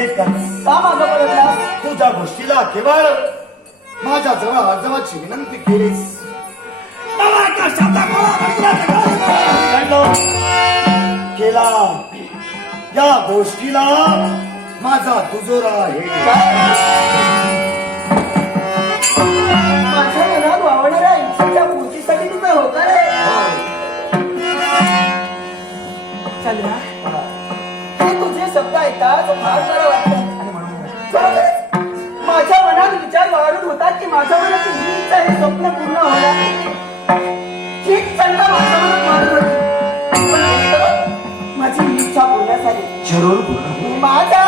एकच का मागं पडतलास? तुझ्या गोष्टीला केवळ माझ्या जवळ अर्जवाची विनंती केलीस. मला कशाचा केला या गोष्टीला माझा दुजोरा आहे. माझ्या मनात वावणाऱ्या इच्छेच्या पूर्तीसाठी तुझा होकार आहे. चंद्रा, हे तुझे शब्द ऐकताच फार बरं वाटतं. खरोखरच माझ्या मनात विचार वाढत होता की माझ्या मनात ही इच्छा हे स्वप्न पूर्ण होणार. हीच चंदा माझ्या मनात मारत होती. पण नंतर माझी ही इच्छा पूर्ण झाली. जरूर पूर्ण. माझा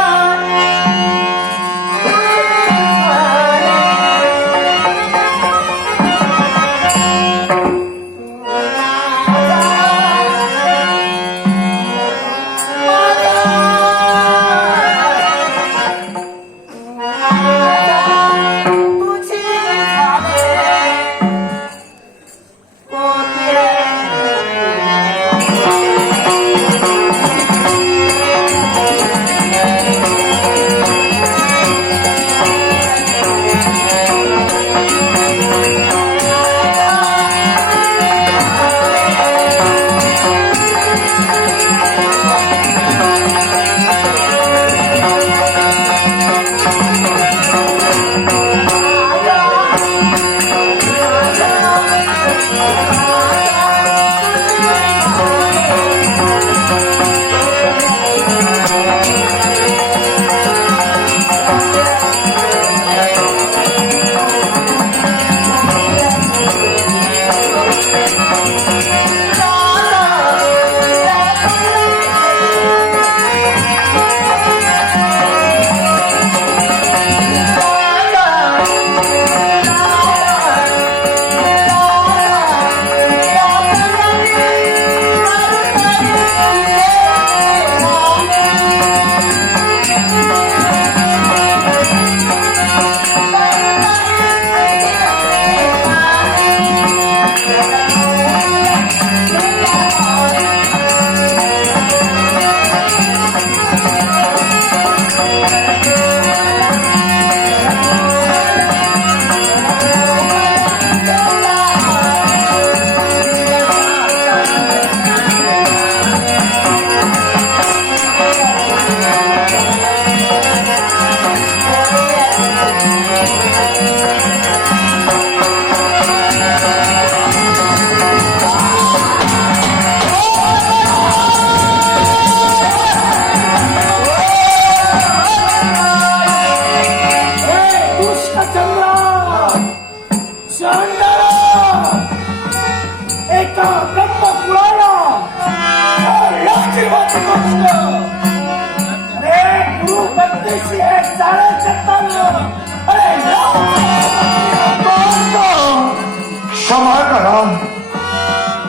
क्षमा करा,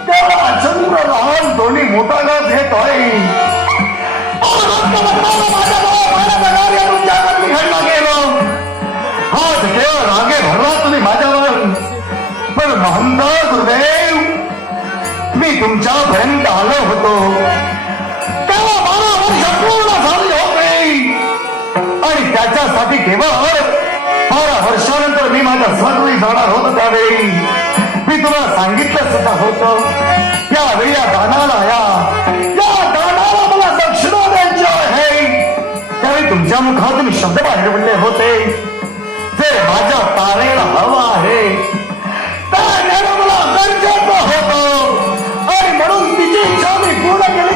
तेव्हा चंद्र लहान दोन्ही मोठा घात घेतोय. गेलो हात केवळ रागे भरला तुम्ही माझ्यावर. पण महंत गुरुदेव, मी तुमच्यापर्यंत आलो होतो तेव्हा 12 वर्ष पूर्ण झाली होते. आणि त्याच्यासाठी केवळ 12 वर्षानंतर मी माझ्या स्वतःही जाणार होतो. त्यावेळी मी तुम्हाला सांगितलं सुद्धा होतं, यावेळी या दानाला मला दक्षिणा द्यायची आहे. त्यावेळी तुमच्या मुखातून शब्द बाहेर पडले होते, जे माझ्या तारेला हवं आहे त्या मला गरजेचं होतं. आणि म्हणून तिची इच्छा मी पूर्ण केली.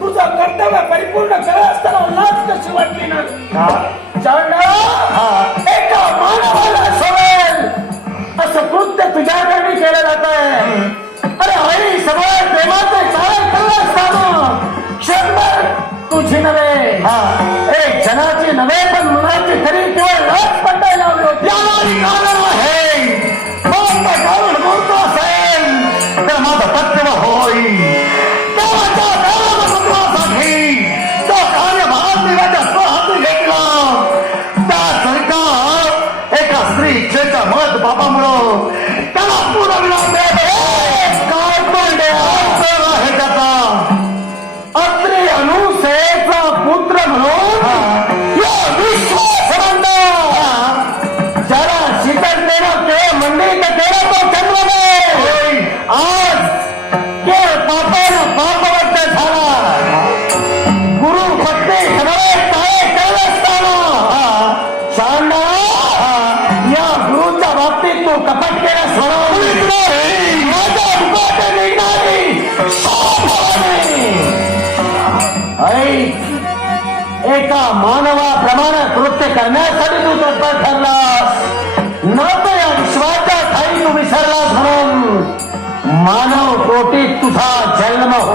तुझं कर्तव्य परिपूर्ण करत असताना लाज कशी वाटली ना? एका मानवाला सवय असं कृत्य तुझ्याकडे केलं जात आहे. अरे आई, सवय प्रेमाचे चाळ करत असताना क्षणभर तुझी नव्हे, एक जनाची नव्हे पण मुलाची तरी केवळ लाज पटायला लावली होती. कारण आहे कारण बोलतो असेल तर माझं तत्व होईल. तो कार्यभार मी माझ्या स्वहाती घेतला. त्या एका स्त्री इच्छेच्या मत बापामुळं त्याला पूर्ण काय आहे त्याचा अत्रे अनुसेचा ऐक, एका मानवाप्रमाणे कृत्य करण्यासाठी तू तत्पर ठरलास, न तर या विश्वाच्या ठाई तू विसरलास म्हणून मानव कोटीत तुझा जन्म होईल.